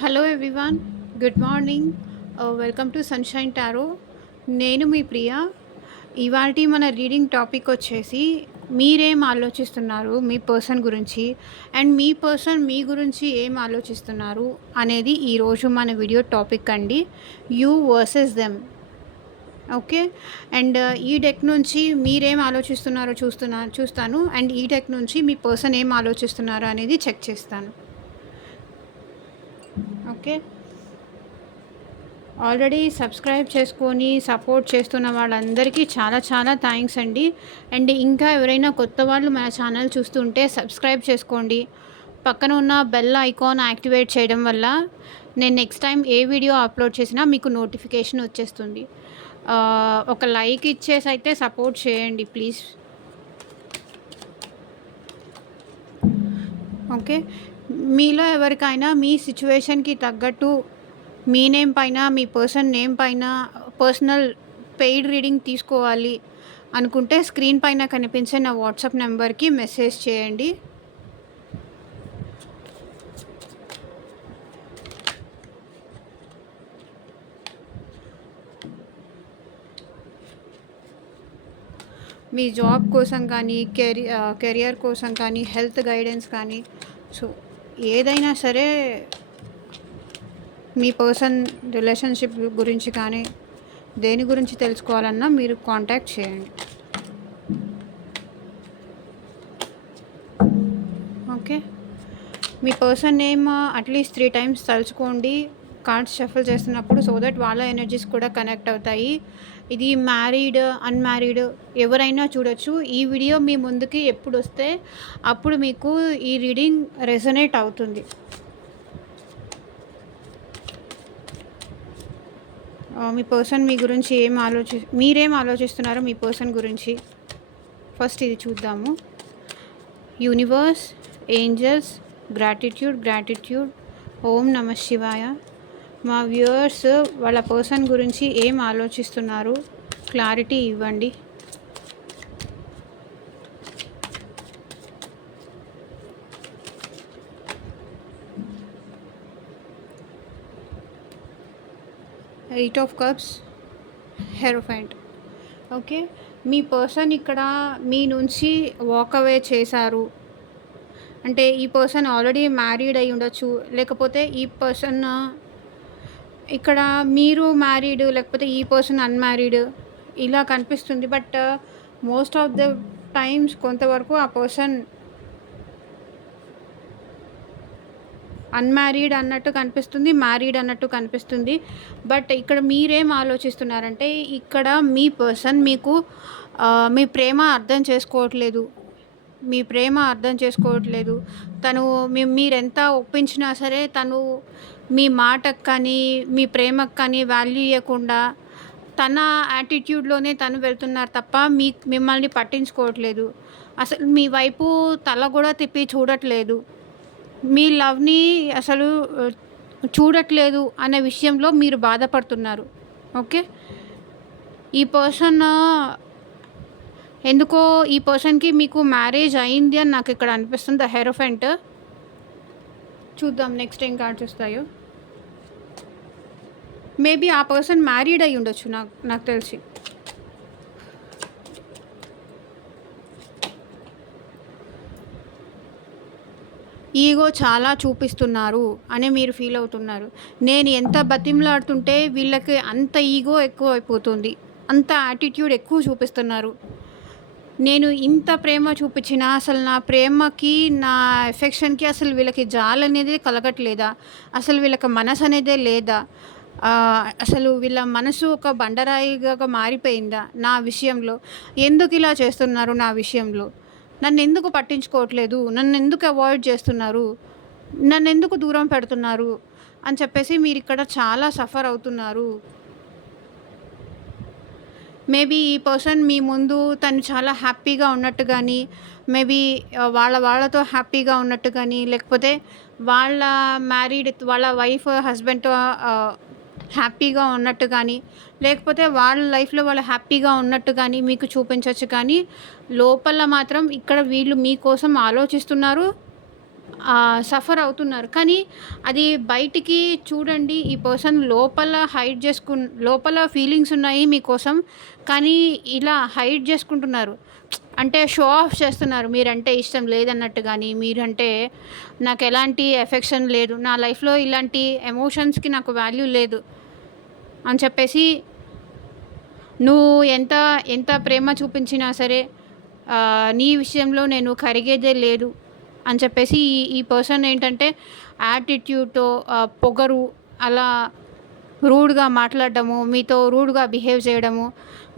Hello everyone, good morning. Welcome to sunshine tarot. నేను మీ ప్రియ. ఇవాల్టి మన రీడింగ్ టాపిక్ వచ్చేసి మీరేం ఆలోచిస్తున్నారు మీ పర్సన్ గురించి, అండ్ మీ పర్సన్ మీ గురించి ఏం ఆలోచిస్తున్నారు అనేది ఈరోజు మన వీడియో టాపిక్ అండి. You versus them. Okay. And ఈ డెక్ నుంచి మీరేం ఆలోచిస్తున్నారో చూస్తాను, అండ్ ఈ డెక్ నుంచి మీ పర్సన్ ఏం ఆలోచిస్తున్నారు అనేది చెక్ చేస్తాను. ఓకే. ఆల్రెడీ సబ్స్క్రైబ్ చేసుకొని సపోర్ట్ చేస్తున్న వాళ్ళందరికీ చాలా చాలా థ్యాంక్స్ అండి. అండ్ ఇంకా ఎవరైనా కొత్త వాళ్ళు మన ఛానల్ చూస్తుంటే సబ్స్క్రైబ్ చేసుకోండి. పక్కన ఉన్న బెల్ ఐకాన్ యాక్టివేట్ చేయడం వల్ల నేను నెక్స్ట్ టైం ఏ వీడియో అప్లోడ్ చేసినా మీకు నోటిఫికేషన్ వచ్చేస్తుంది. ఒక లైక్ ఇచ్చేసి అయితే సపోర్ట్ చేయండి ప్లీజ్. ఓకే. మీలో ఎవరికైనా మీ సిచ్యువేషన్కి తగ్గట్టు మీ నేమ్ పైన, మీ పర్సన్ నేమ్ పైన పర్సనల్ పెయిడ్ రీడింగ్ తీసుకోవాలి అనుకుంటే స్క్రీన్ పైన కనిపించే నా వాట్సాప్ నెంబర్కి మెసేజ్ చేయండి. మీ జాబ్ కోసం కానీ, కెరియర్ కోసం కానీ, హెల్త్ గైడెన్స్ కానీ, సో ఏదైనా సరే మీ పర్సన్ రిలేషన్షిప్ గురించి కానీ దేని గురించి తెలుసుకోవాలన్నా మీరు కాంటాక్ట్ చేయండి. ఓకే. మీ పర్సన్ నేమ్ అట్లీస్ట్ 3 టైమ్స్ తలుచుకోండి కార్డ్స్ షఫల్ చేస్తున్నప్పుడు, సో దట్ వాళ్ళ ఎనర్జీస్ కూడా కనెక్ట్ అవుతాయి. ఇది మ్యారీడ్, అన్మ్యారీడ్ ఎవరైనా చూడొచ్చు. ఈ వీడియో మీ ముందుకి ఎప్పుడు వస్తే అప్పుడు మీకు ఈ రీడింగ్ రెజొనేట్ అవుతుంది. మీ పర్సన్ మీ గురించి మీరేం ఆలోచిస్తున్నారో మీ పర్సన్ గురించి ఫస్ట్ ఇది చూద్దాము. యూనివర్స్, ఏంజల్స్, గ్రాటిట్యూడ్, ఓం నమ శివాయ. మా వ్యూవర్స్ వాళ్ళ పర్సన్ గురించి ఏం ఆలోచిస్తున్నారు క్లారిటీ ఇవ్వండి. Eight of cups, hierophant. Okay. మీ పర్సన్ ఇక్కడ మీ నుంచి వాక్ అవే చేశారు అంటే ఈ పర్సన్ ఆల్రెడీ మ్యారీడ్ అయి ఉండొచ్చు, లేకపోతే ఈ పర్సన్ ఇక్కడ మీరు మ్యారీడ్, లేకపోతే ఈ పర్సన్ అన్మ్యారీడ్ ఇలా కనిపిస్తుంది. But most of the times కొంతవరకు ఆ పర్సన్ అన్మ్యారీడ్ అన్నట్టు కనిపిస్తుంది, మ్యారీడ్ అన్నట్టు కనిపిస్తుంది. బట్ ఇక్కడ మీరేం ఆలోచిస్తున్నారంటే ఇక్కడ మీ పర్సన్ మీకు మీ ప్రేమ అర్థం చేసుకోవట్లేదు. తను మీరెంత ఒప్పించినా సరే తను మీ మాటకు కానీ, మీ ప్రేమకు కానీ వాల్యూ ఇవ్వకుండా తన యాటిట్యూడ్లోనే తను వెళ్తున్నారు తప్ప మిమ్మల్ని పట్టించుకోవట్లేదు. అసలు మీ వైపు తల కూడా తిప్పి చూడట్లేదు. మీ లవ్ని అసలు చూడట్లేదు అనే విషయంలో మీరు బాధపడుతున్నారు. ఓకే. ఈ పర్సన్ ఎందుకో ఈ పర్సన్కి మీకు మ్యారేజ్ అయింది అని నాకు ఇక్కడ అనిపిస్తుంది. The hierophant. చూద్దాం నెక్స్ట్ ఏం కార్డ్స్ వస్తాయో. మేబీ ఆ పర్సన్ మ్యారీడ్ అయి ఉండొచ్చు నాకు తెలిసి. ఈగో చాలా చూపిస్తున్నారు అని మీరు ఫీల్ అవుతున్నారు. నేను ఎంత బతిమలాడుతుంటే వీళ్ళకి అంత ఈగో ఎక్కువ అయిపోతుంది, అంత యాటిట్యూడ్ ఎక్కువ చూపిస్తున్నారు. నేను ఇంత ప్రేమ చూపించినా అసలు నా ప్రేమకి, నా ఎఫెక్షన్కి అసలు వీళ్ళకి జాలనేదే కలగట్లేదా? అసలు వీళ్ళకి మనసు అనేదే లేదా? అసలు వీళ్ళ మనసు ఒక బండరాయిగా మారిపోయిందా నా విషయంలో? ఎందుకు ఇలా చేస్తున్నారు నా విషయంలో? నన్ను ఎందుకు పట్టించుకోవట్లేదు? నన్ను ఎందుకు అవాయిడ్ చేస్తున్నారు? నన్ను ఎందుకు దూరం పెడుతున్నారు అని చెప్పేసి మీరు ఇక్కడ చాలా సఫర్ అవుతున్నారు. మేబీ ఈ పర్సన్ మీ ముందు తను చాలా హ్యాపీగా ఉన్నట్టు కానీ, మేబీ వాళ్ళతో హ్యాపీగా ఉన్నట్టు కానీ, లేకపోతే వాళ్ళ వైఫ్ హస్బెండ్తో హ్యాపీగా ఉన్నట్టు కానీ, లేకపోతే వాళ్ళ లైఫ్లో వాళ్ళు హ్యాపీగా ఉన్నట్టు కానీ మీకు చూపించవచ్చు. కానీ లోపల మాత్రం ఇక్కడ వీళ్ళు మీకోసం ఆలోచిస్తున్నారు. సఫర్ అవుతున్నారు. కానీ అది బయటికి చూడండి, ఈ పర్సన్ లోపల లోపల ఫీలింగ్స్ ఉన్నాయి మీకోసం. కానీ ఇలా హైడ్ చేసుకుంటున్నారు. అంటే షో ఆఫ్ చేస్తున్నారు. మీరంటే ఇష్టం లేదన్నట్టు గానీ, మీరంటే నాకెలాంటి ఎఫెక్షన్ లేదు, నా లైఫ్‌లో ఇలాంటి ఎమోషన్స్‌కి నాకు వాల్యూ లేదు అని చెప్పేసి, నువ్వు ఎంత ఎంత ప్రేమ చూపించినా సరే నీ విషయంలో నేను కరిగేదే లేదు అని చెప్పేసి ఈ పర్సన్ ఏంటంటే యాటిట్యూడ్‌తో పొగరు, అలా రూడ్‌గా మాట్లాడడము, మీతో రూడ్‌గా బిహేవ్ చేయడము,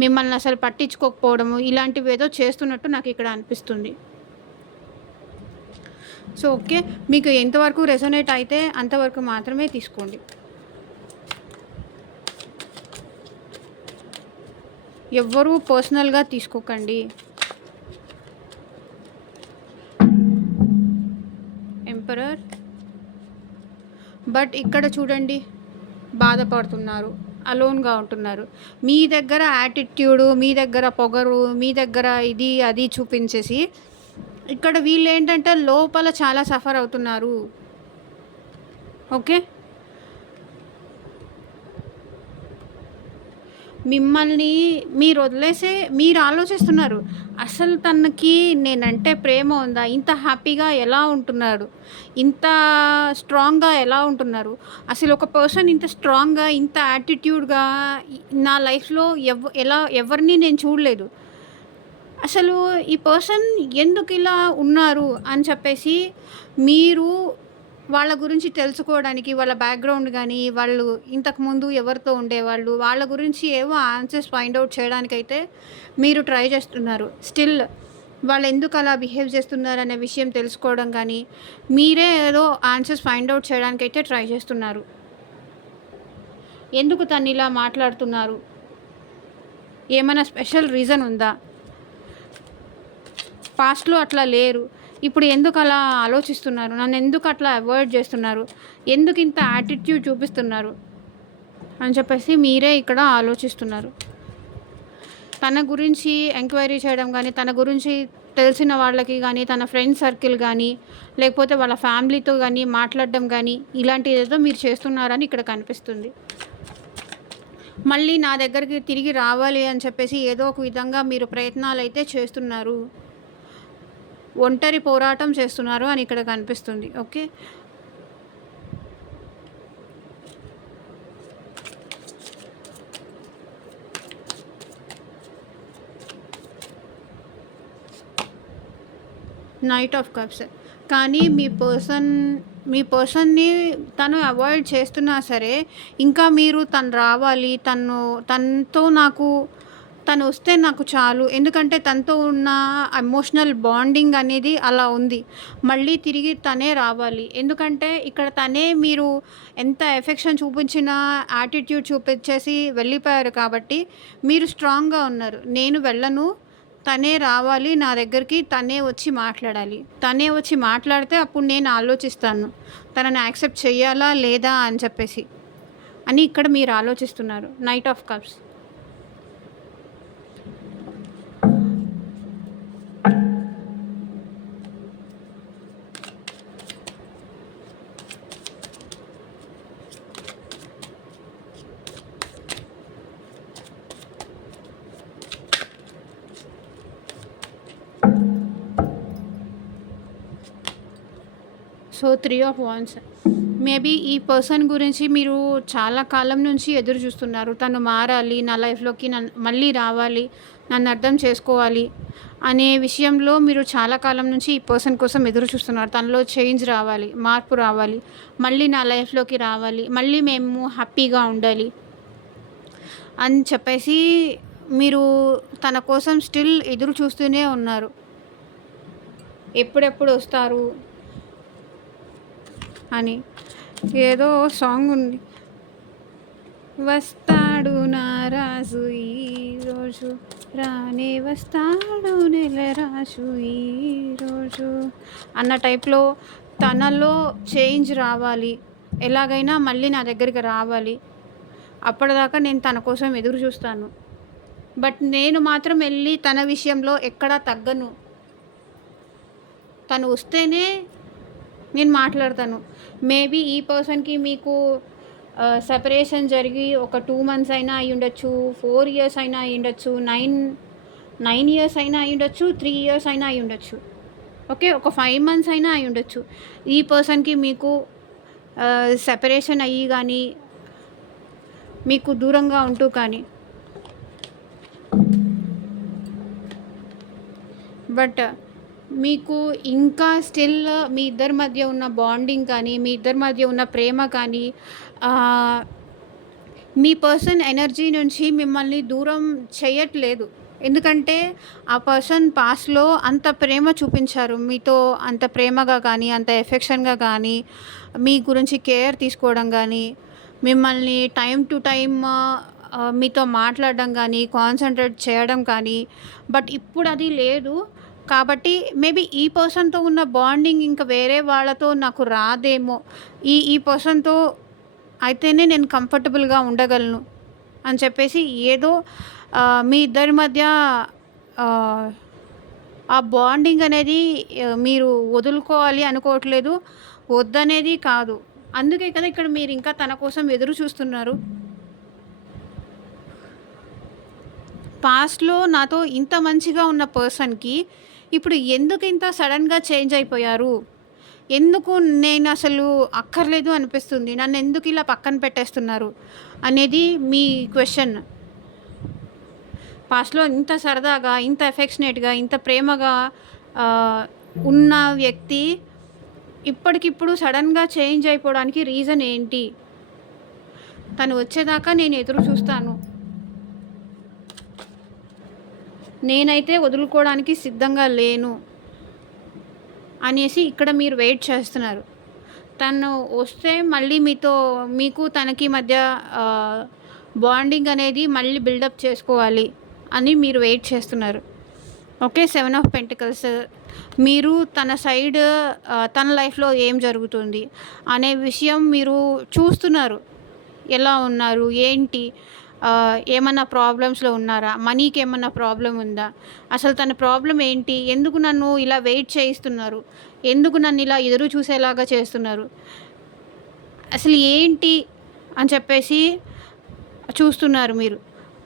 మిమ్మల్ని అసలు పట్టించుకోకపోవడము, ఇలాంటివేదో చేస్తున్నట్టు నాకిక్కడ అనిపిస్తుంది. So, okay. మీకు ఎంతవరకు రెసొనేట్ అయితే అంతవరకు మాత్రమే తీసుకోండి. ఎవ్వరూ పర్సనల్‌గా తీసుకోకండి. ఎంపరర్. బట్ ఇక్కడ చూడండి, బాధపడుతున్నారు, అలోన్‌గా ఉంటున్నారు. మీ దగ్గర యాటిట్యూడు, మీ దగ్గర పొగరు, మీ దగ్గర ఇది, అది చూపించేసి, ఇక్కడ వీళ్ళేంటంటే లోపల చాలా సఫర్ అవుతున్నారు. ఓకే. మిమ్మల్ని మీరు వదిలేసే మీరు ఆలోచిస్తున్నారు. అసలు తనకి నేనంటే ప్రేమ ఉందా? ఇంత హ్యాపీగా ఎలా ఉంటున్నాడు? ఇంత స్ట్రాంగ్‌గా ఎలా ఉంటున్నారు? అసలు ఒక పర్సన్ ఇంత స్ట్రాంగ్‌గా, ఇంత యాటిట్యూడ్‌గా నా లైఫ్‌లో ఎవరిని నేను చూడలేదు. అసలు ఈ పర్సన్ ఎందుకిలా ఉన్నారు అని చెప్పేసి మీరు వాళ్ళ గురించి తెలుసుకోవడానికి, వాళ్ళ బ్యాక్‌గ్రౌండ్ గానీ, వాళ్ళు ఇంతకుముందు ఎవరితో ఉండేవాళ్ళు, వాళ్ళ గురించి ఏవో ఆన్సర్స్ ఫైండ్ ఔట్ చేయడానికైతే మీరు ట్రై చేస్తున్నారు. స్టిల్ వాళ్ళెందుకు అలా బిహేవ్ చేస్తున్నారనే విషయం తెలుసుకోవడం గానీ, మీరే ఏదో ఆన్సర్స్ ఫైండ్ ఔట్ చేయడానికైతే ట్రై చేస్తున్నారు. ఎందుకు తనిలా మాట్లాడుతున్నారు? ఏమైనా స్పెషల్ రీజన్ ఉందా? పాస్ట్‌లో అట్లా లేరు. ఇప్పుడు ఎందుకు అలా ఆలోచిస్తున్నారు? నన్నెందుకు అట్లా అవాయిడ్ చేస్తున్నారు? ఎందుకు ఇంత యాటిట్యూడ్ చూపిస్తున్నారు? అని చెప్పేసి మీరే ఇక్కడ ఆలోచిస్తున్నారు. తన గురించి ఎంక్వైరీ చేయడం గానీ, తన గురించి తెలిసిన వాళ్ళకి గానీ, తన ఫ్రెండ్ సర్కిల్ గానీ, లేకపోతే వాళ్ళ ఫ్యామిలీతో గానీ మాట్లాడడం గానీ, ఇలాంటిదేదో మీరు చేస్తున్నారని ఇక్కడ కనిపిస్తుంది. మళ్ళీ నా దగ్గరికి తిరిగి రావాలి అని చెప్పేసి ఏదో ఒక విధంగా మీరు ప్రయత్నాలైతే చేస్తున్నారు. ఒంటరి పోరాటం చేస్తున్నారు అని ఇక్కడ కనిపిస్తుంది. ఓకే. Knight of cups. కానీ మీ పర్సన్‌ని తను అవాయిడ్ చేస్తున్నా సరే, ఇంకా మీరు తను రావాలి, తను వస్తే నాకు చాలు. ఎందుకంటే తనతో ఉన్న ఎమోషనల్ బాండింగ్ అనేది అలా ఉంది. మళ్ళీ తిరిగి తనే రావాలి. ఎందుకంటే ఇక్కడ తనే మీరు ఎంత ఎఫెక్షన్ చూపించినా యాటిట్యూడ్ చూపించేసి వెళ్ళిపోయారు కాబట్టి మీరు స్ట్రాంగ్‌గా ఉన్నారు. నేను వెళ్ళను, తనే రావాలి నా దగ్గరికి, తనే వచ్చి మాట్లాడాలి. తనే వచ్చి మాట్లాడితే అప్పుడు నేను ఆలోచిస్తాను, తనని యాక్సెప్ట్ చెయ్యాలా లేదా అని చెప్పేసి. అని ఇక్కడ మీరు ఆలోచిస్తున్నారు. Knight of cups. So 3 of wands. Maybe ఈ పర్సన్ గురించి మీరు చాలా కాలం నుంచి ఎదురు చూస్తున్నారు. తను మారాలి, నా లైఫ్‌లోకి మళ్ళీ రావాలి, నన్ను అర్థం చేసుకోవాలి అనే విషయంలో మీరు చాలా కాలం నుంచి ఈ పర్సన్ కోసం ఎదురు చూస్తున్నారు. తనలో చేంజ్ రావాలి, మార్పు రావాలి, మళ్ళీ నా లైఫ్‌లోకి రావాలి, మళ్ళీ మేము హ్యాపీగా ఉండాలి అని చెప్పేసి మీరు తన కోసం స్టిల్ ఎదురు చూస్తూనే ఉన్నారు. ఎప్పుడెప్పుడు వస్తారు అని. ఏదో సాంగ్ ఉంది, వస్తాడు నా రాజు ఈరోజు, రానే వస్తాడు నెల రాజు ఈరోజు అన్న టైప్లో తనలో చేంజ్ రావాలి, ఎలాగైనా మళ్ళీ నా దగ్గరికి రావాలి. అప్పటిదాకా నేను తన కోసం ఎదురు చూస్తాను. బట్ నేను మాత్రం వెళ్ళి తన విషయంలో ఎక్కడా తగ్గను. తను వస్తేనే నేను మాట్లాడతాను. మేబీ ఈ పర్సన్‌కి మీకు సెపరేషన్ జరిగి ఒక 2 మంత్స్ అయినా అయ్యుండొచ్చు, 4 ఇయర్స్ అయినా అయ్యుండొచ్చు, 9 ఇయర్స్ అయినా అయ్యుండొచ్చు, 3 ఇయర్స్ అయినా అయ్యుండొచ్చు. ఓకే. ఒక 5 మంత్స్ అయినా అయ్యుండొచ్చు. ఈ పర్సన్‌కి మీకు సెపరేషన్ అయ్యి గానీ, మీకు దూరంగా ఉంటూ కానీ. బట్ మీకు ఇంకా స్టిల్ మీ ఇద్దరి మధ్య ఉన్న బాండింగ్ కానీ, మీ ఇద్దరి మధ్య ఉన్న ప్రేమ కానీ, మీ పర్సన్ ఎనర్జీ నుంచి మిమ్మల్ని దూరం చేయట్లేదు. ఎందుకంటే ఆ పర్సన్ పాస్ట్‌లో అంత ప్రేమ చూపించారు. మీతో అంత ప్రేమగా కానీ, అంత ఎఫెక్షన్‌గా కానీ, మీ గురించి కేర్ తీసుకోవడం గానీ, మిమ్మల్ని టైమ్ టు టైమ్ మీతో మాట్లాడడం గానీ, కాన్సంట్రేట్ చేయడం కానీ. బట్ ఇప్పుడు అది లేదు. కాబట్టి మేబీ ఈ పర్సన్‌తో ఉన్న బాండింగ్ ఇంకా వేరే వాళ్ళతో నాకు రాదేమో. ఈ ఈ పర్సన్‌తో అయితేనే నేను కంఫర్టబుల్‌గా ఉండగలను అని చెప్పేసి ఏదో మీ ఇద్దరి మధ్య ఆహ్, ఆ బాండింగ్ అనేది మీరు వదులుకోవాలి అనుకోవట్లేదు. వద్దనేది కాదు. అందుకే కదా ఇక్కడ మీరింకా తన కోసం ఎదురు చూస్తున్నారు. పాస్ట్‌లో నాతో ఇంత మంచిగా ఉన్న పర్సన్‌కి ఇప్పుడు ఎందుకింత సడన్‌గా చేంజ్ అయిపోయారు? ఎందుకు నేనసలు అక్కర్లేదు అనిపిస్తుంది. నన్నెందుకు ఇలా పక్కన పెట్టేస్తున్నారు? అనేది మీ క్వెషన్. పాస్ట్‌లో ఇంత సరదాగా, ఇంత ఎఫెక్షనేట్‌గా, ఇంత ప్రేమగా ఆహ్, ఉన్న వ్యక్తి ఇప్పటికిప్పుడు సడన్‌గా చేంజ్ అయిపోవడానికి రీజన్ ఏంటి? తను వచ్చేదాకా నేను ఎదురు చూస్తాను. నేనైతే వదులుకోవడానికి సిద్ధంగా లేను అనేసి ఇక్కడ మీరు వెయిట్ చేస్తున్నారు. తను వస్తే మళ్ళీ మీకు తనకి మధ్య బాండింగ్ అనేది మళ్ళీ బిల్డప్ చేసుకోవాలి అని మీరు వెయిట్ చేస్తున్నారు. ఓకే. 7 of pentacles. మీరు తన సైడ్ తన లైఫ్‌లో ఏం జరుగుతుంది అనే విషయం మీరు చూస్తున్నారు. ఎలా ఉన్నారు? ఏంటి? ఏమన్నా ప్రాబ్లమ్స్‌లో ఉన్నారా? మనీకేమన్నా ప్రాబ్లమ్ ఉందా? అసలు తన ప్రాబ్లమ్ ఏంటి? ఎందుకు నన్ను ఇలా వెయిట్ చేయిస్తున్నారు? ఎందుకు నన్ను ఇలా ఎదురు చూసేలాగా చేస్తున్నారు? అసలు ఏంటి అని చెప్పేసి చూస్తున్నారు మీరు.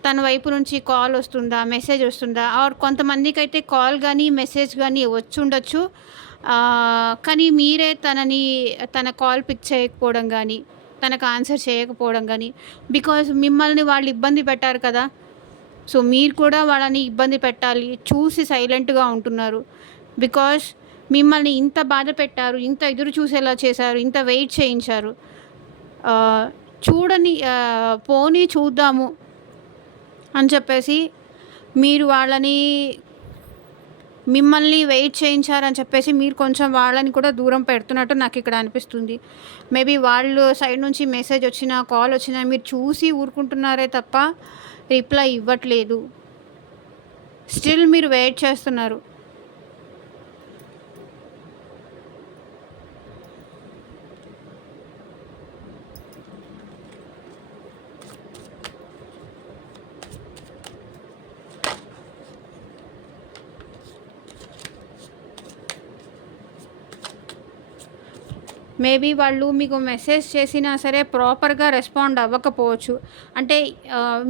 తన వైపు నుంచి కాల్ వస్తుందా? మెసేజ్ వస్తుందా? ఆర్ కొంతమందికైతే కాల్ గానీ, మెసేజ్ గానీ వచ్చుండొచ్చు. కానీ మీరే తన కాల్ పిక్ చేయకపోవడం గానీ, తనకు ఆన్సర్ చేయకపోవడం గానీ, బికాజ్ మిమ్మల్ని వాళ్ళు ఇబ్బంది పెట్టారు కదా! సో, మీరు కూడా వాళ్ళని ఇబ్బంది పెట్టాలి. చూసి సైలెంట్‌గా ఉంటున్నారు. బికాజ్ మిమ్మల్ని ఇంత బాధ పెట్టారు, ఇంత ఎదురు చూసేలా చేశారు, ఇంత వెయిట్ చేయించారు. పోనీ చూద్దాము అని చెప్పేసి మీరు మిమ్మల్ని వెయిట్ చేయించారని చెప్పేసి మీరు కొంచెం వాళ్ళని కూడా దూరం పెడుతున్నట్టు నాకిక్కడ అనిపిస్తుంది. మేబీ వాళ్ళు సైడ్ నుంచి మెసేజ్ వచ్చినా, కాల్ వచ్చినా మీరు చూసి ఊరుకుంటున్నారే తప్ప రిప్లై ఇవ్వట్లేదు. స్టిల్ మీరు వెయిట్ చేస్తున్నారు. మేబీ వాళ్ళు మీకు మెసేజ్ చేసినా సరే ప్రాపర్‌గా రెస్పాండ్ అవ్వకపోవచ్చు. అంటే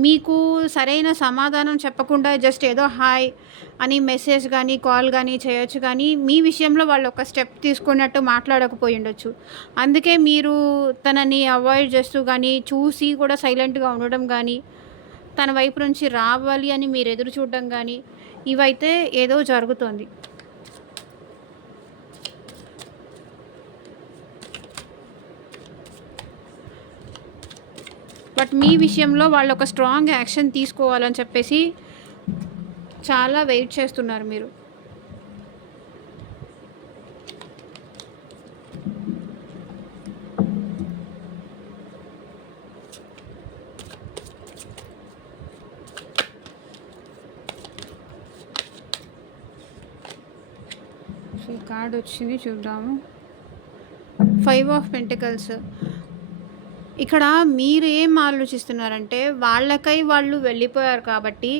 మీకు సరైన సమాధానం చెప్పకుండా జస్ట్ ఏదో హాయ్ అని మెసేజ్ గానీ, కాల్ గానీ చేయొచ్చు కానీ, మీ విషయంలో వాళ్ళు ఒక స్టెప్ తీసుకున్నట్టు మాట్లాడకపోయుండొచ్చు. అందుకే మీరు తనని అవాయిడ్ చేస్తూ గానీ, చూసి కూడా సైలెంట్‌గా ఉండడం గానీ, తన వైపు నుంచి రావాలి అని మీరు ఎదురు చూడడం గానీ, ఇవైతే ఏదో జరుగుతోంది. బట్ మీ విషయంలో వాళ్ళు ఒక స్ట్రాంగ్ యాక్షన్ తీసుకోవాలని చెప్పేసి చాలా వెయిట్ చేస్తున్నారు మీరు. ఈ కార్డ్ వచ్చింది చూద్దాము. 5 ఆఫ్ పెంటికల్స్. ఇక్కడ మీరు ఏం ఆలోచిస్తున్నారంటే వాళ్ళకై వాళ్ళు వెళ్ళిపోయారు కాబట్టి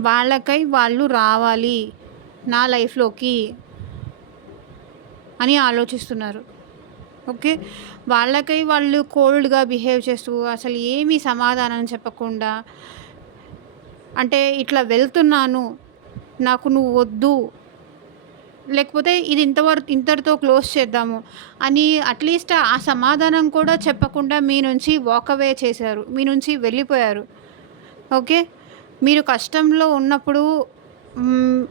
వాళ్ళకై వాళ్ళు రావాలి నా లైఫ్‌లోకి అని ఆలోచిస్తున్నారు. ఓకే. వాళ్ళకై వాళ్ళు కోల్డ్‌గా బిహేవ్ చేస్తూ అసలు ఏమీ సమాధానం చెప్పకుండా, అంటే ఇట్లా వెళ్తున్నాను, నాకు నువ్వు వద్దు, లేకపోతే ఇది ఇంతటితో క్లోజ్ చేద్దాము అని అట్‌లీస్ట్ ఆ సమాధానం కూడా చెప్పకుండా మీ నుంచి వాక్ అవే చేశారు. మీ నుంచి వెళ్ళిపోయారు. ఓకే. మీరు కష్టంలో ఉన్నప్పుడు హ్మ్,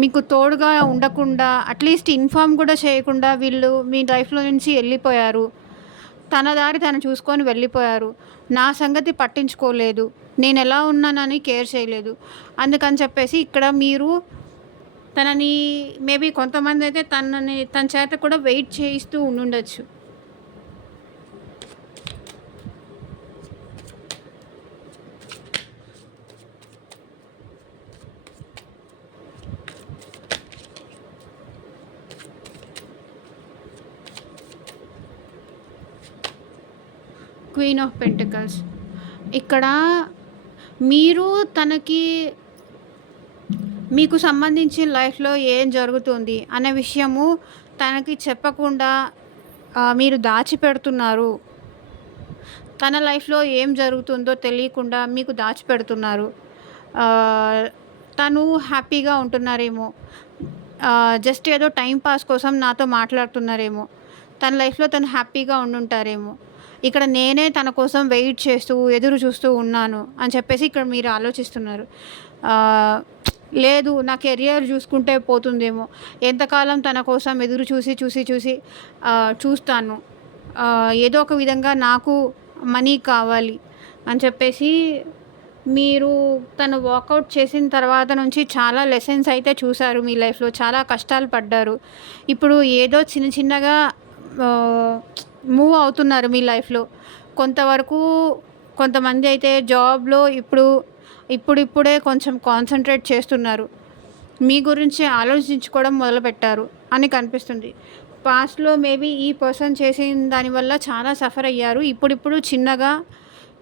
మీకు తోడుగా ఉండకుండా అట్‌లీస్ట్ ఇన్ఫార్మ్ కూడా చేయకుండా వీళ్ళు మీ లైఫ్‌లో నుంచి ఎళ్ళిపోయారు. తన దారి తను చూసుకొని వెళ్ళిపోయారు. నా సంగతి పట్టించుకోలేదు. నేనెలా ఉన్నానని కేర్ చేయలేదు. అందుకని చెప్పేసి ఇక్కడ మీరు తనని మేబీ కొంతమందయితే తన చేత కూడా వెయిట్ చేయిస్తూ ఉండుండొచ్చు. Queen of pentacles. ఇక్కడ మీరు తనకి మీకు సంబంధించి లైఫ్‌లో ఏం జరుగుతుంది అనే విషయము తనకి చెప్పకుండా మీరు దాచిపెడుతున్నారు. తన లైఫ్‌లో ఏం జరుగుతుందో తెలియకుండా మీకు దాచిపెడుతున్నారు. ఆహ్, తను హ్యాపీగా ఉంటున్నారేమో. జస్ట్ ఏదో టైమ్ పాస్ కోసం నాతో మాట్లాడుతున్నారేమో. తన లైఫ్‌లో తను హ్యాపీగా ఉండుంటారేమో. ఇక్కడ నేనే తన కోసం వెయిట్ చేస్తూ, ఎదురు చూస్తూ ఉన్నాను అని చెప్పేసి ఇక్కడ మీరు ఆలోచిస్తున్నారు. ఆహ్, లేదు నా కెరియర్ చూసుకుంటే పోతుందేమో. ఎంతకాలం తన కోసం ఎదురు చూసి చూస్తాను. ఏదో ఒక విధంగా నాకు మనీ కావాలి అని చెప్పేసి మీరు తను వాకౌట్ చేసిన తర్వాత నుంచి చాలా లెసన్స్ అయితే చూసారు మీ లైఫ్‌లో. చాలా కష్టాలు పడ్డారు. ఇప్పుడు ఏదో చిన్న చిన్నగా ఆహ్, మూవ్ అవుతున్నారు మీ లైఫ్‌లో. కొంతవరకు కొంతమంది అయితే జాబ్‌లో ఇప్పుడిప్పుడే కొంచెం కాన్సంట్రేట్ చేస్తున్నారు. మీ గురించి ఆలోచించుకోవడం మొదలుపెట్టారు అని కనిపిస్తుంది. పాస్ట్‌లో మేబీ ఈ పర్సన్ చేసిన దానివల్ల చాలా సఫర్ అయ్యారు. ఇప్పుడిప్పుడు చిన్నగా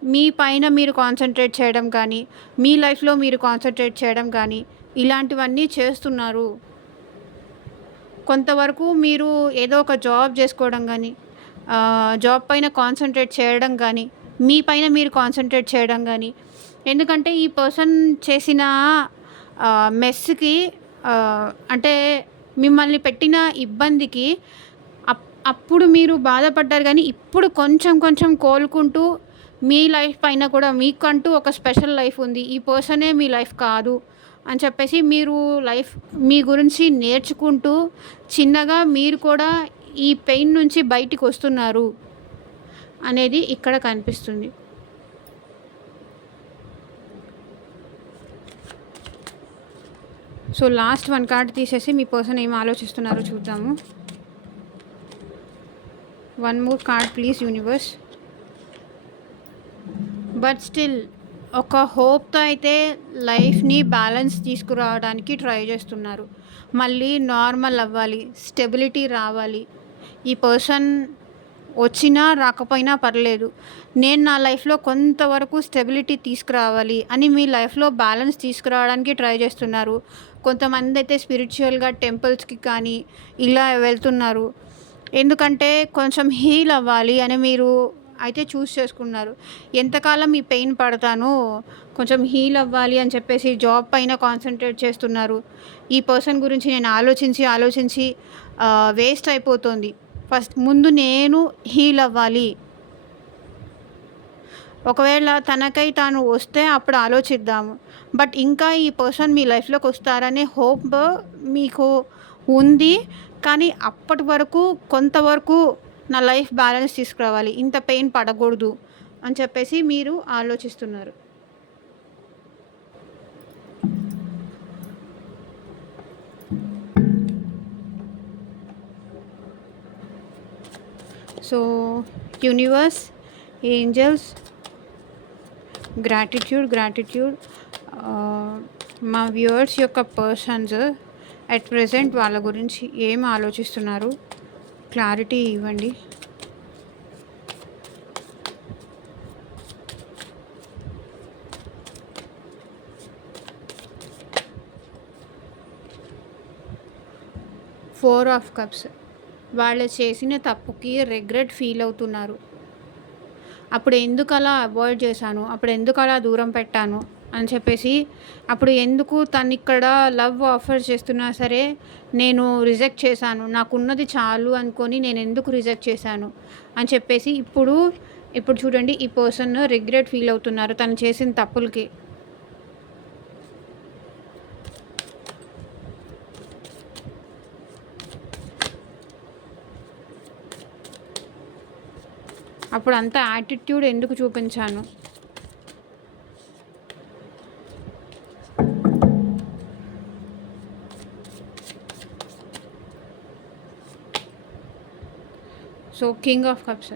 మీ పైన మీరు కాన్సంట్రేట్ చేయడం కానీ, మీ లైఫ్‌లో మీరు కాన్సంట్రేట్ చేయడం కానీ, ఇలాంటివన్నీ చేస్తున్నారు. కొంతవరకు మీరు ఏదో ఒక జాబ్ చేసుకోవడం గానీ, జాబ్ పైన కాన్సంట్రేట్ చేయడం గానీ, మీ పైన మీరు కాన్సంట్రేట్ చేయడం గానీ, ఎందుకంటే ఈ పర్సన్ చేసిన మెస్‌కి అంటే మిమ్మల్ని పెట్టిన ఇబ్బందికి అప్పుడు మీరు బాధపడ్డారు గానీ, ఇప్పుడు కొంచెం కొంచెం కోలుకుంటూ మీ లైఫ్ పైన కూడా మీకంటూ ఒక స్పెషల్ లైఫ్ ఉంది. ఈ పర్సనే మీ లైఫ్ కాదు అని చెప్పేసి మీరు మీ గురించి నేర్చుకుంటూ చిన్నగా మీరు కూడా ఈ పెయిన్ నుంచి బయటికొస్తున్నారు అనేది ఇక్కడ కనిపిస్తుంది. సో, లాస్ట్ 1 కార్డ్ తీసేసి మీ పర్సన్ ఏం ఆలోచిస్తున్నారో చూద్దాము. 1 more card please universe. But still ఒక హోప్‌తో అయితే లైఫ్‌ని బ్యాలెన్స్ తీసుకురావడానికి ట్రై చేస్తున్నారు. మళ్ళీ నార్మల్ అవ్వాలి, స్టెబిలిటీ రావాలి. ఈ పర్సన్ వచ్చినా రాకపోయినా పర్లేదు. నేను నా లైఫ్‌లో కొంతవరకు స్టెబిలిటీ తీసుకురావాలి అని మీ లైఫ్‌లో బ్యాలెన్స్ తీసుకురావడానికి ట్రై చేస్తున్నారు. కొంతమందైతే స్పిరిచ్యువల్‌గా టెంపుల్స్‌కి కానీ ఇలా వెళ్తున్నారు. ఎందుకంటే కొంచెం హీల్ అవ్వాలి అని మీరు అయితే చేసుకున్నారు. ఎంతకాలం ఈ పెయిన్ పడతాను, కొంచెం హీల్ అవ్వాలి అని చెప్పేసి జాబ్ పైన కాన్సంట్రేట్ చేస్తున్నారు. ఈ పర్సన్ గురించి నేను ఆలోచించి వేస్ట్ అయిపోతుంది. ముందు నేను హీల్ అవ్వాలి. ఒకవేళ తనకై తాను వస్తే అప్పుడు ఆలోచిద్దాము. బట్ ఇంకా ఈ పర్సన్ మీ లైఫ్‌లోకి వస్తారనే హోప్ మీకు ఉంది. కానీ అప్పటి వరకు కొంతవరకు నా లైఫ్ బ్యాలెన్స్ తీసుకురావాలి. ఇంత పెయిన్ పడకూడదు అని చెప్పేసి మీరు ఆలోచిస్తున్నారు. సో, యూనివర్స్, ఏంజెల్స్, గ్రాటిట్యూడ్ మా వ్యూవర్స్ యొక్క పర్సన్స్ అట్ ప్రెజెంట్ వాళ్ళ గురించి ఏం ఆలోచిస్తున్నారు క్లారిటీ ఇవ్వండి. Four of cups. వాళ్ళు చేసిన తప్పుకి రిగ్రెట్ ఫీల్ అవుతున్నారు. అప్పుడు ఎందుకలా అవాయిడ్ చేశాను, అప్పుడు ఎందుకలా దూరం పెట్టాను అని చెప్పేసి, అప్పుడు ఎందుకు తనిక్కడ లవ్ ఆఫర్ చేస్తున్నా సరే నేను రిజెక్ట్ చేశాను. నాకున్నది చాలు అనుకోని నేనెందుకు రిజెక్ట్ చేశాను అని చెప్పేసి ఇప్పుడు చూడండి ఈ పర్సన్ రిగ్రెట్ ఫీల్ అవుతున్నారు తను చేసిన తప్పులకి. అప్పుడు అంత యాటిట్యూడ్ ఎందుకు చూపించాను? సో కింగ్ ఆఫ్ కప్స్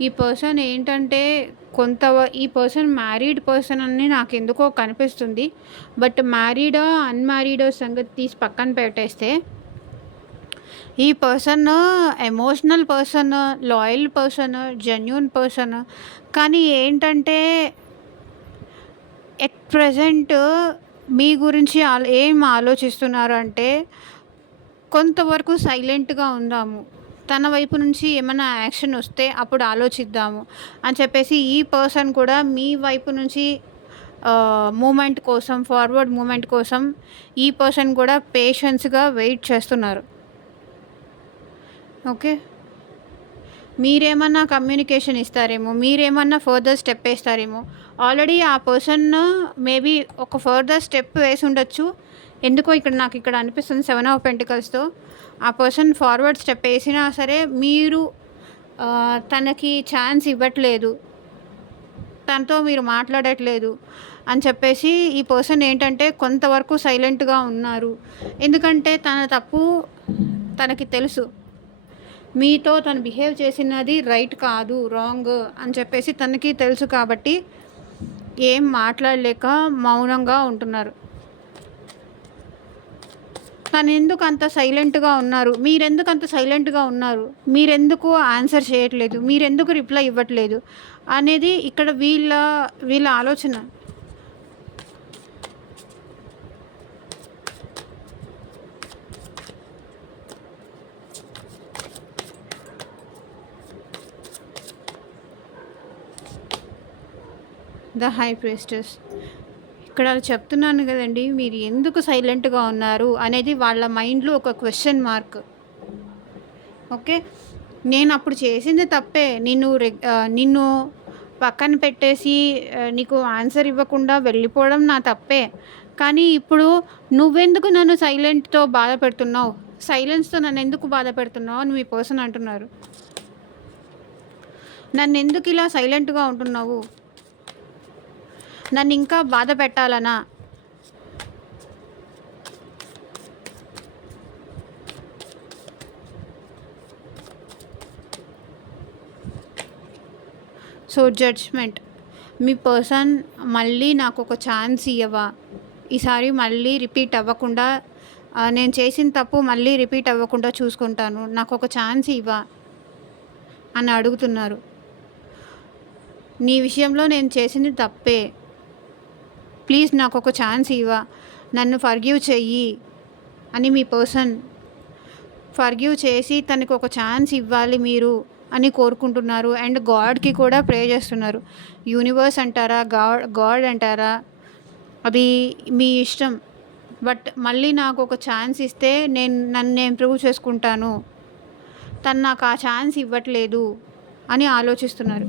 ఈ పర్సన్ ఏంటంటే ఈ పర్సన్ మ్యారీడ్ పర్సన్ అని నాకెందుకో కనిపిస్తుంది. బట్ మ్యారీడా, అన్‌మ్యారీడో సంగతి తీసి పక్కన పెట్టేస్తే ఈ person emotional person, loyal person, genuine person. కానీ ఏంటంటే ఎట్ ప్రెజెంట్ మీ గురించి ఏం ఆలోచిస్తున్నారు అంటే కొంతవరకు సైలెంట్‌గా ఉందాము. తన వైపు నుంచి ఏమన్నా యాక్షన్ వస్తే అప్పుడు ఆలోచిద్దాము అని చెప్పేసి ఈ పర్సన్ కూడా మీ వైపు నుంచి మూవ్‌మెంట్ కోసం, ఫార్వర్డ్ మూవ్‌మెంట్ కోసం ఈ పర్సన్ కూడా పేషెన్స్‌గా వెయిట్ చేస్తున్నారు. ఓకే. మీరేమన్నా కమ్యూనికేషన్ ఇస్తారేమో, మీరేమన్నా ఫర్దర్ స్టెప్ ఏస్తారేమో. ఆల్రెడీ ఆ పర్సన్ మేబీ ఒక ఫర్దర్ స్టెప్ వేసుండొచ్చు. ఎందుకో నాకిక్కడ అనిపిస్తుంది 7 ఆఫ్ పెంటికల్స్‌తో. ఆ పర్సన్ ఫార్వర్డ్ స్టెప్ ఏసినా సరే మీరు తనకి ఛాన్స్ ఇవ్వట్లేదు. తనతో మీరు మాట్లాడట్లేదు అని చెప్పేసి ఈ పర్సన్ ఏంటంటే కొంతవరకు సైలెంట్‌గా ఉన్నారు. ఎందుకంటే తన తప్పు తనకి తెలుసు. మీతో తను బిహేవ్ చేసినది రైట్ కాదు, రాంగ్ అని చెప్పేసి తనకి తెలుసు కాబట్టి ఏం మాట్లాడలేక మౌనంగా ఉంటున్నారు. తనెందుకు అంత సైలెంట్‌గా ఉన్నారు? మీరెందుకు అంత సైలెంట్‌గా ఉన్నారు? మీరెందుకు ఆన్సర్ చేయట్లేదు? మీరెందుకు రిప్లై ఇవ్వట్లేదు? అనేది ఇక్కడ వీళ్ళ ఆలోచన. The high priestess. ఇక్కడ చెప్తున్నాను కదండీ! మీరు ఎందుకు సైలెంట్‌గా ఉన్నారు అనేది వాళ్ళ మైండ్‌లో ఒక క్వెషన్ మార్క్. ఓకే. నేనప్పుడు చేసింది తప్పే. నిన్ను పక్కన పెట్టేసి నీకు ఆన్సర్ ఇవ్వకుండా వెళ్ళిపోవడం నా తప్పే. కానీ ఇప్పుడు నువ్వెందుకు నన్ను సైలెంట్‌తో బాధ పెడుతున్నావు? సైలెన్స్‌తో నన్నెందుకు బాధ పెడుతున్నావు అని మీ పర్సన్ అంటున్నారు. నన్నెందుకు ఇలా సైలెంట్‌గా ఉంటున్నావు? నన్నింకా బాధ పెట్టాలనా? So judgement. మీ పర్సన్ మళ్ళీ నాకొక ఛాన్స్ ఇయ్యవా? ఈసారి మళ్ళీ రిపీట్ అవ్వకుండా నేను చేసిన తప్పు మళ్ళీ రిపీట్ అవ్వకుండా చూసుకుంటాను. నాకొక ఛాన్స్ ఇవ్వా? అని అడుగుతున్నారు. నీ విషయంలో నేను చేసింది తప్పే. ప్లీజ్ నాకొక ఛాన్స్ ఇవ్వా? నన్ను ఫర్గివ్ చెయ్యి అని మీ పర్సన్ ఫర్గివ్ చేసి తనకి ఒక ఛాన్స్ ఇవ్వాలి మీరు అని కోరుకుంటున్నారు. అండ్ గాడ్‌కి కూడా ప్రే చేస్తున్నారు. యూనివర్స్ అంటారా? గాడ్ అంటారా? అది మీ ఇష్టం. బట్ మళ్ళీ నాకొక ఛాన్స్ ఇస్తే నన్ను నేను ప్రూవ్ చేసుకుంటాను. తను నాకు ఆ ఛాన్స్ ఇవ్వట్లేదు అని ఆలోచిస్తున్నారు.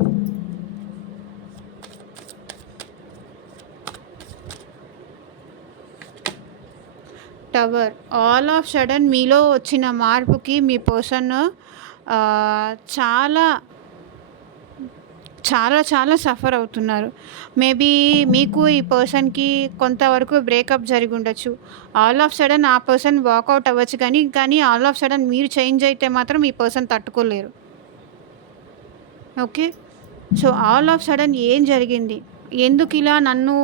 టవర్. ఆల్ ఆఫ్ సడన్ మీలో వచ్చిన మార్పుకి మీ పర్సన్ చాలా చాలా చాలా సఫర్ అవుతున్నారు. మేబీ మీకు ఈ పర్సన్‌కి కొంతవరకు బ్రేకప్ జరిగి ఉండొచ్చు. ఆల్ ఆఫ్ సడన్ ఆ పర్సన్ వాకౌట్ అవ్వచ్చు కానీ ఆల్ ఆఫ్ సడన్ మీరు చేంజ్ అయితే మాత్రం ఈ పర్సన్ తట్టుకోలేరు. Okay. So all of sudden ఏం జరిగింది? ఎందుకు ఇలా నన్ను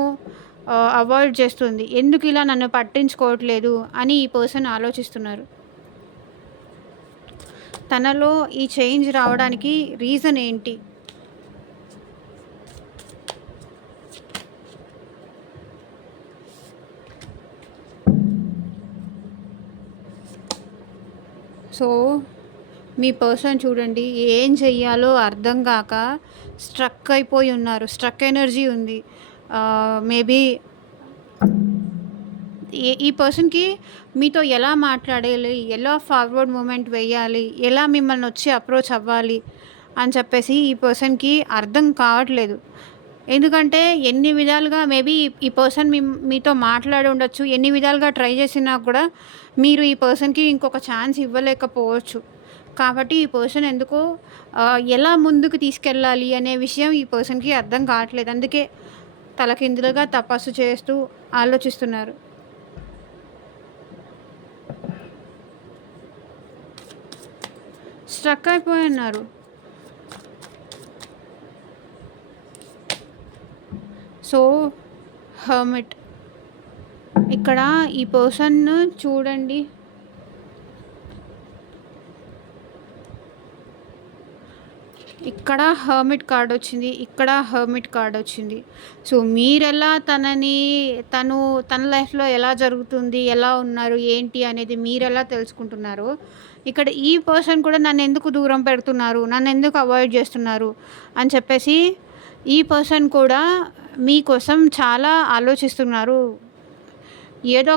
అవాయిడ్ చేస్తుంది? ఎందుకు ఇలా నన్ను పట్టించుకోవట్లేదు అని ఈ పర్సన్ ఆలోచిస్తున్నారు. తనలో ఈ చేంజ్ రావడానికి రీజన్ ఏంటి? సో మీ పర్సన్ చూడండి ఏం చెయ్యాలో అర్థం గాక స్ట్రక్ అయిపోయి ఉన్నారు. స్ట్రక్ ఎనర్జీ ఉంది. మేబీ ఈ పర్సన్‌కి మీతో ఎలా మాట్లాడాలి, ఎలా ఫార్వర్డ్ మూవ్‌మెంట్ వేయాలి, ఎలా మిమ్మల్నొచ్చి అప్రోచ్ అవ్వాలి అని చెప్పేసి ఈ పర్సన్‌కి అర్థం కావట్లేదు. ఎందుకంటే ఎన్ని విధాలుగా మేబీ ఈ పర్సన్ మీతో మాట్లాడి ఉండొచ్చు. ఎన్ని విధాలుగా ట్రై చేసినా కూడా మీరు ఈ పర్సన్‌కి ఇంకొక ఛాన్స్ ఇవ్వలేకపోవచ్చు. కాబట్టి ఈ పర్సన్ ఎందుకో ఎలా ముందుకు తీసుకెళ్ళాలి అనే విషయం ఈ పర్సన్‌కి అర్థం కావట్లేదు. అందుకే తలకిందులుగా తపస్సు చేస్తూ ఆలోచిస్తున్నారు. స్ట్రక్ అయిపోయి ఉన్నారు. సో, హర్మిట్ ఇక్కడ ఈ పర్సన్ చూడండి. ఇక్కడ హర్మిట్ కార్డ్ వచ్చింది. ఇక్కడ హర్మిట్ కార్డ్ వచ్చింది. సో, మీరెలా తన లైఫ్‌లో ఎలా జరుగుతుంది, ఎలా ఉన్నారు, ఏంటి అనేది మీరెలా తెలుసుకుంటున్నారో, ఇక్కడ ఈ పర్సన్ కూడా నన్నెందుకు దూరం పెడుతున్నారు, నన్నెందుకు అవాయిడ్ చేస్తున్నారు అని చెప్పేసి ఈ పర్సన్ కూడా మీకోసం చాలా ఆలోచిస్తున్నారు. ఏదో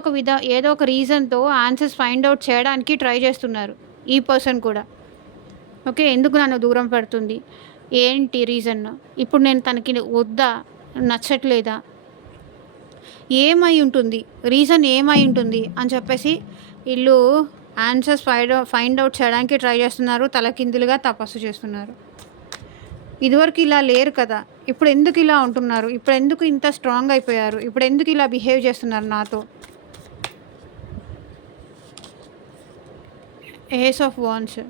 ఒక రీజన్‌తో ఆన్సర్స్ ఫైండ్ ఔట్ చేయడానికి ట్రై చేస్తున్నారు ఈ పర్సన్ కూడా. ఓకే. ఎందుకు నన్ను దూరం పెడుతుంది? ఏంటి రీజన్? ఇప్పుడు నేను తనకి వద్దా? నచ్చట్లేదా? ఏమై ఉంటుంది? రీజన్ ఏమై ఉంటుంది అని చెప్పేసి ఈళ్ళు ఆన్సర్స్ ఫైండ్ ఔట్ చేయడానికి ట్రై చేస్తున్నారు. తలకిందులుగా తపస్సు చేస్తున్నారు. ఇదివరకు ఇలా లేరు కదా! ఇప్పుడు ఎందుకు ఇలా ఉంటున్నారు? ఇప్పుడు ఎందుకు ఇంత స్ట్రాంగ్ అయిపోయారు? ఇప్పుడు ఎందుకు ఇలా బిహేవ్ చేస్తున్నారు నాతో? ఏస్ ఆఫ్ వాండ్స్.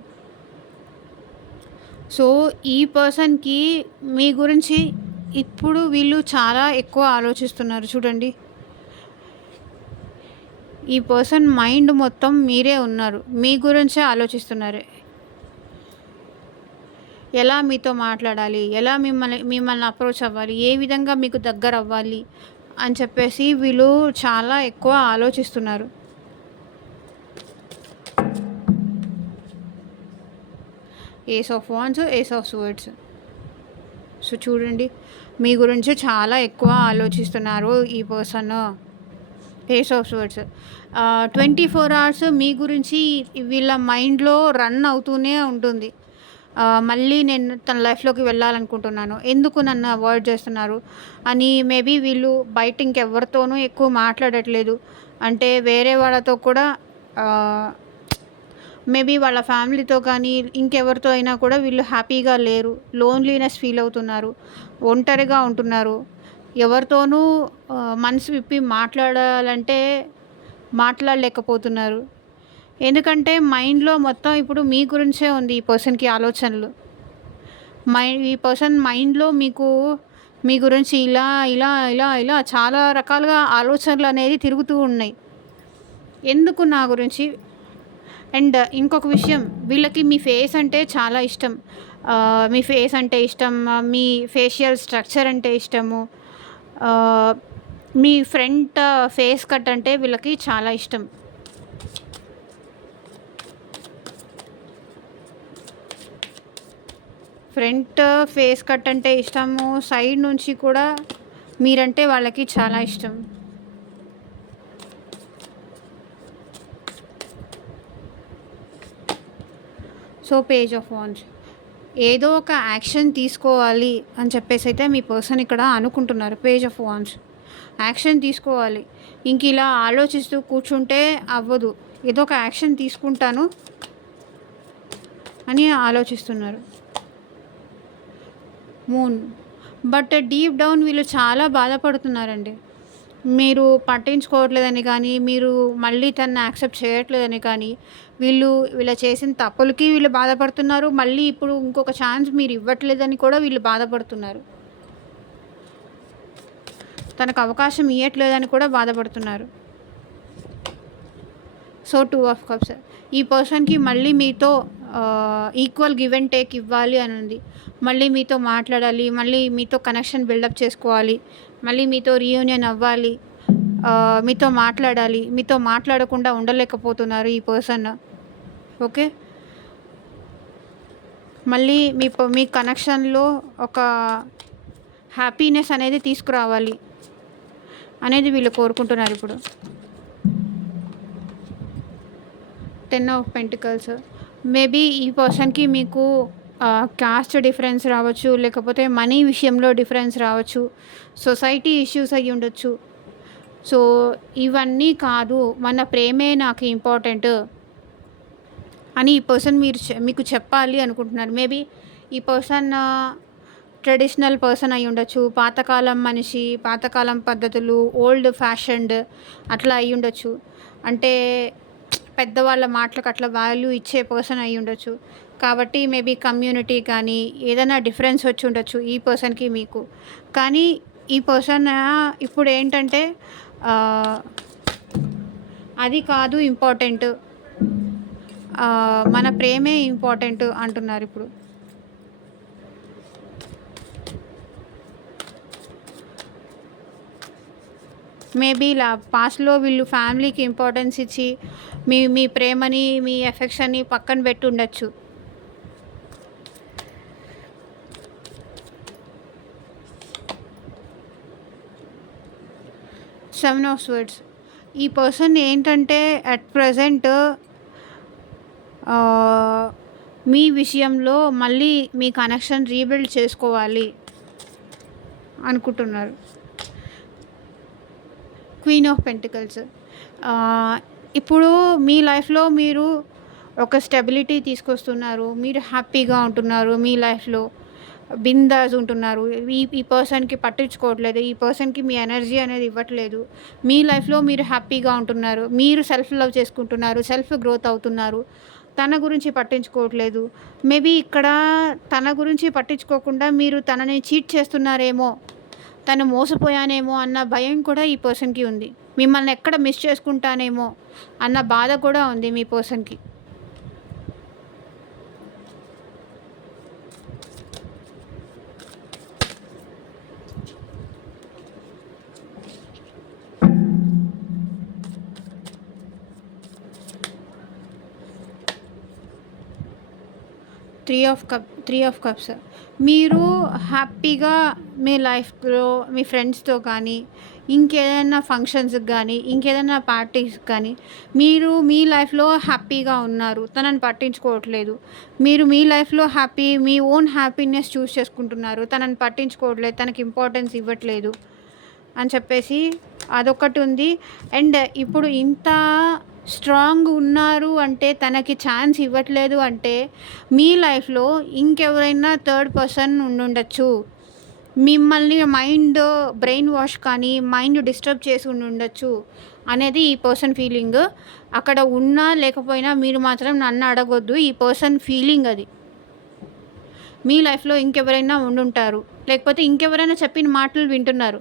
సో, ఈ పర్సన్‌కి మీ గురించి ఇప్పుడు వీళ్ళు చాలా ఎక్కువ ఆలోచిస్తున్నారు చూడండి. ఈ పర్సన్ మైండ్ మొత్తం మీరే ఉన్నారు. మీ గురించే ఆలోచిస్తున్నారు. ఎలా మీతో మాట్లాడాలి, ఎలా మిమ్మల్ని అప్రోచ్ అవ్వాలి, ఏ విధంగా మీకు దగ్గర అవ్వాలి అని చెప్పేసి వీళ్ళు చాలా ఎక్కువ ఆలోచిస్తున్నారు. Ace of wands, ace of swords. So, చూడండి మీ గురించి చాలా ఎక్కువ ఆలోచిస్తున్నారు ఈ person. Ace of swords. 24 hours మీ గురించి వీళ్ళ మైండ్‌లో రన్ అవుతూనే ఉంటుంది. మళ్ళీ నేను తన లైఫ్‌లోకి వెళ్ళాలనుకుంటున్నాను. ఎందుకు నన్ను అవాయిడ్ చేస్తున్నారు అని మేబీ వీళ్ళు బయట ఇంకెవరితోనూ ఎక్కువ మాట్లాడట్లేదు. అంటే వేరే వాళ్ళతో కూడా మేబీ వాళ్ళ ఫ్యామిలీతో కానీ ఇంకెవరితో అయినా కూడా వీళ్ళు హ్యాపీగా లేరు. లోన్లీనెస్ ఫీల్ అవుతున్నారు. ఒంటరిగా ఉంటున్నారు. ఎవరితోనూ మనసు విప్పి మాట్లాడాలంటే మాట్లాడలేకపోతున్నారు. ఎందుకంటే మైండ్‌లో మొత్తం ఇప్పుడు మీ గురించే ఉంది ఈ పర్సన్‌కి ఆలోచనలు. ఈ పర్సన్ మైండ్‌లో మీ గురించి ఇలా, ఇలా, ఇలా, ఇలా చాలా రకాలుగా ఆలోచనలనేది తిరుగుతూ ఉన్నాయి. ఎందుకు నా గురించి? అండ్ ఇంకొక విషయం, వీళ్ళకి మీ ఫేస్ అంటే చాలా ఇష్టం. మీ ఫేస్ అంటే ఇష్టం. మీ ఫేషియల్ స్ట్రక్చర్ అంటే ఇష్టము. మీ ఫ్రంట్ ఫేస్ కట్ అంటే వీళ్ళకి చాలా ఇష్టం. ఫ్రంట్ ఫేస్ కట్ అంటే ఇష్టము. సైడ్ నుంచి కూడా మీరంటే వాళ్ళకి చాలా ఇష్టం. So, page of wands. ఏదో ఒక యాక్షన్ తీసుకోవాలి అని చెప్పేసి అయితే మీ పర్సన్ ఇక్కడ అనుకుంటున్నారు. Page of wands. యాక్షన్ తీసుకోవాలి. ఇంక ఇలా ఆలోచిస్తూ కూర్చుంటే అవ్వదు. ఏదో ఒక యాక్షన్ తీసుకుంటాను అని ఆలోచిస్తున్నారు. మూన్. బట్ డీప్ డౌన్ వీళ్ళు చాలా బాధపడుతున్నారండి. మీరు పట్టించుకోవట్లేదని కానీ, మీరు మళ్ళీ తనని యాక్సెప్ట్ చేయట్లేదని కానీ, వీళ్ళు చేసిన తప్పులకి వీళ్ళు బాధపడుతున్నారు. మళ్ళీ ఇప్పుడు ఇంకొక ఛాన్స్ మీరు ఇవ్వట్లేదని కూడా వీళ్ళు బాధపడుతున్నారు. తనకు అవకాశం ఇవ్వట్లేదని కూడా బాధపడుతున్నారు. So, 2 of cups. ఈ పర్సన్‌కి మళ్ళీ మీతో ఈక్వల్ గివ్ అండ్ టేక్ ఇవ్వాలి అని ఉంది. మళ్ళీ మీతో మాట్లాడాలి. మళ్ళీ మీతో కనెక్షన్ బిల్డప్ చేసుకోవాలి. మళ్ళీ మీతో రీయూనియన్ అవ్వాలి. మీతో మాట్లాడాలి. మీతో మాట్లాడకుండా ఉండలేకపోతున్నారు ఈ పర్సన్. ఓకే. మళ్ళీ మీ కనెక్షన్‌లో ఒక హ్యాపీనెస్ అనేది తీసుకురావాలి అనేది వీళ్ళు కోరుకుంటున్నారిప్పుడు. 10 ఆఫ్ పెంటికల్స్. మేబీ ఈ పర్సన్‌కి మీకు కాస్ట్ డిఫరెన్స్ రావచ్చు, లేకపోతే మనీ విషయంలో డిఫరెన్స్ రావచ్చు, సొసైటీ ఇష్యూస్ అయ్యుండొచ్చు. సో, ఇవన్నీ కాదు, మన ప్రేమే నాకు ఇంపార్టెంట్ అని ఈ పర్సన్ మీకు చెప్పాలి అనుకుంటున్నారు. మేబీ ఈ పర్సన్ ట్రెడిషనల్ పర్సన్ అయ్యుండొచ్చు. పాతకాలం మనిషి, పాతకాలం పద్ధతులు, ఓల్డ్ ఫ్యాషన్డ్ అట్లా అయ్యుండొచ్చు. అంటే పెద్దవాళ్ళ మాటలకు అట్లా వాల్యూ ఇచ్చే పర్సన్ అయ్యుండొచ్చు. కాబట్టి మేబీ కమ్యూనిటీ కానీ ఏదైనా డిఫరెన్స్ వచ్చి ఉండొచ్చు ఈ పర్సన్‌కి మీకు. కానీ ఈ పర్సన్ ఇప్పుడేంటంటే అది కాదు ఇంపార్టెంట్, మన ప్రేమే ఇంపార్టెంట్ అంటున్నారిప్పుడు. మేబీ పాస్ట్‌లో వీళ్ళు ఫ్యామిలీకి ఇంపార్టెన్స్ ఇచ్చి మీ ప్రేమని, మీ ఎఫెక్షన్‌ని పక్కన పెట్టి ఉండొచ్చు. Seven of swords. ఈ పర్సన్ ఏంటంటే అట్ ప్రెజెంట్ మీ విషయంలో మళ్ళీ మీ కనెక్షన్ రీబిల్డ్ చేసుకోవాలి అనుకుంటున్నారు. Queen of pentacles. ఇప్పుడు మీ లైఫ్లో మీరు ఒక స్టెబిలిటీ తీసుకొస్తున్నారు. మీరు హ్యాపీగా ఉంటున్నారు. మీ లైఫ్లో బిందాస్ ఉంటున్నారు. ఈ పర్సన్‌కి పట్టించుకోవట్లేదు. ఈ పర్సన్‌కి మీ ఎనర్జీ అనేది ఇవ్వట్లేదు. మీ లైఫ్లో మీరు హ్యాపీగా ఉంటున్నారు. మీరు సెల్ఫ్ లవ్ చేసుకుంటున్నారు. సెల్ఫ్ గ్రోత్ అవుతున్నారు. తన గురించి పట్టించుకోవట్లేదు. మేబీ ఇక్కడ తన గురించి పట్టించుకోకుండా మీరు తనని చీట్ చేస్తున్నారేమో, తను మోసపోయానేమో అన్న భయం కూడా ఈ పర్సన్‌కి ఉంది. మిమ్మల్ని ఎక్కడ మిస్ చేసుకుంటానేమో అన్న బాధ కూడా ఉంది మీ పర్సన్‌కి. Three of cups. మీరు హ్యాపీగా మీ లైఫ్‌లో మీ ఫ్రెండ్స్‌తో కానీ, ఇంకేదైనా ఫంక్షన్స్‌కి కానీ, ఇంకేదైనా పార్టీస్‌కి కానీ మీరు మీ లైఫ్‌లో హ్యాపీగా ఉన్నారు. తనని పట్టించుకోవట్లేదు. మీరు మీ లైఫ్‌లో మీ ఓన్ హ్యాపీనెస్ చూస్ చేసుకుంటున్నారు. తనని పట్టించుకోవట్లేదు. తనకి ఇంపార్టెన్స్ ఇవ్వట్లేదు అని చెప్పేసి అదొకటి ఉంది. అండ్ ఇప్పుడు ఇంత స్ట్రాంగ్ ఉన్నారు అంటే, తనకి ఛాన్స్ ఇవ్వట్లేదు అంటే, మీ లైఫ్‌లో ఇంకెవరైనా థర్డ్ పర్సన్ ఉండుండొచ్చు. మిమ్మల్ని బ్రెయిన్ వాష్ కానీ, మైండ్ డిస్టర్బ్ చేసి ఉండుండొచ్చు అనేది ఈ పర్సన్ ఫీలింగ్. అక్కడ ఉన్నా లేకపోయినా మీరు మాత్రం నన్ను అడగొద్దు. ఈ పర్సన్ ఫీలింగ్ అది. మీ లైఫ్‌లో ఇంకెవరైనా ఉండుంటారు. లేకపోతే ఇంకెవరైనా చెప్పిన మాటలు వింటున్నారు.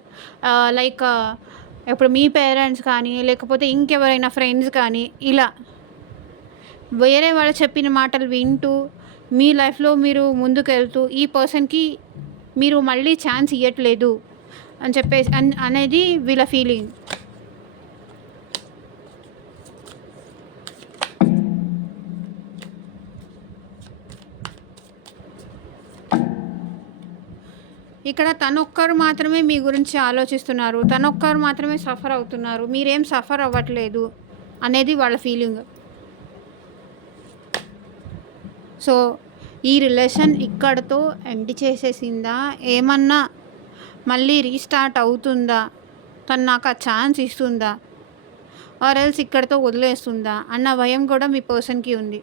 లైక్ ఇప్పుడు మీ పేరెంట్స్ కానీ, లేకపోతే ఇంకెవరైనా ఫ్రెండ్స్ కానీ, ఇలా వేరే వాళ్ళు చెప్పిన మాటలు వింటూ మీ లైఫ్‌లో మీరు ముందుకెళ్తూ ఈ పర్సన్‌కి మీరు మళ్ళీ ఛాన్స్ ఇయ్యట్లేదు అని చెప్పేసి అనేది వీళ్ళ ఫీలింగ్. ఇక్కడ తనొక్కరు మాత్రమే మీ గురించి ఆలోచిస్తున్నారు. తనొక్కరు మాత్రమే సఫర్ అవుతున్నారు. మీరేం సఫర్ అవ్వట్లేదు అనేది వాళ్ళ ఫీలింగ్. సో, ఈ రిలేషన్ ఇక్కడితో ఎండ్ చేసేసిందా? ఏమన్నా మళ్ళీ రీస్టార్ట్ అవుతుందా? తను నాకు ఆ ఛాన్స్ ఇస్తుందా? ఆర్ ఎల్స్ ఇక్కడితో వదిలేస్తుందా అన్న భయం కూడా మీ పర్సన్‌కి ఉంది.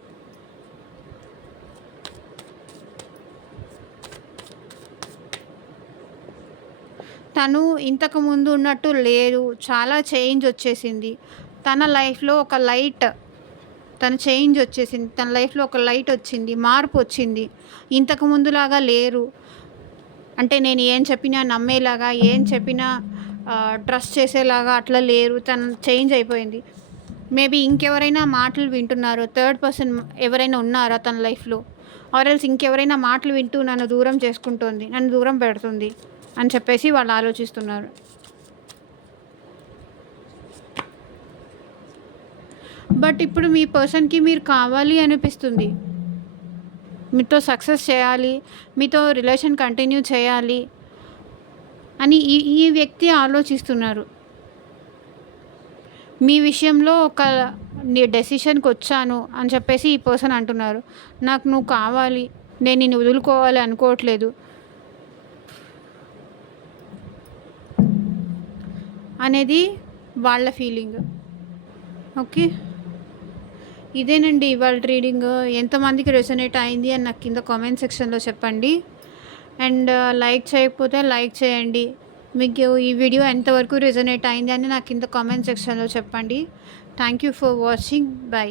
తను ఇంతకుముందు ఉన్నట్టు లేదు. చాలా చేంజ్ వచ్చేసింది. తన లైఫ్‌లో ఒక చేంజ్ వచ్చేసింది. తన లైఫ్‌లో ఒక లైట్ వచ్చింది. మార్పు వచ్చింది. ఇంతకు ముందులాగా లేరు. అంటే నేను ఏం చెప్పినా నమ్మేలాగా, ఏం చెప్పినా ట్రస్ట్ చేసేలాగా అట్లా లేరు. తను చేంజ్ అయిపోయింది. మేబీ ఇంకెవరైనా మాటలు వింటున్నారో, థర్డ్ పర్సన్ ఎవరైనా ఉన్నారా తన లైఫ్‌లో? ఆర్ ఎల్స్ ఇంకెవరైనా మాటలు వింటూ నన్ను దూరం చేసుకుంటోంది, నన్ను దూరం పెడుతుంది అని చెప్పేసి వాళ్ళు ఆలోచిస్తున్నారు. బట్ ఇప్పుడు మీ పర్సన్‌కి మీరు కావాలి అనిపిస్తుంది. మీతో సక్సెస్ చేయాలి, మీతో రిలేషన్ కంటిన్యూ చేయాలి అని ఈ ఈ వ్యక్తి ఆలోచిస్తున్నారు. మీ విషయంలో ఒక డెసిషన్‌కొచ్చాను అని చెప్పేసి ఈ పర్సన్ అంటున్నారు. నాకు నువ్వు కావాలి, నేను నిన్ను వదులుకోవాలి అనుకోవట్లేదు అనేది వాళ్ళ ఫీలింగ్. ఓకే. ఇదేనండి ఇవాల్టి రీడింగ్. ఎంతమందికి రెసొనేట్ అయింది అని నాకు కింద కామెంట్ సెక్షన్‌లో చెప్పండి. అండ్ లైక్ చేయకపోతే లైక్ చేయండి. మీకు ఈ వీడియో ఎంతవరకు రెసొనేట్ అయింది అని నాకు కింద కామెంట్ సెక్షన్‌లో చెప్పండి. Thank you for watching. By.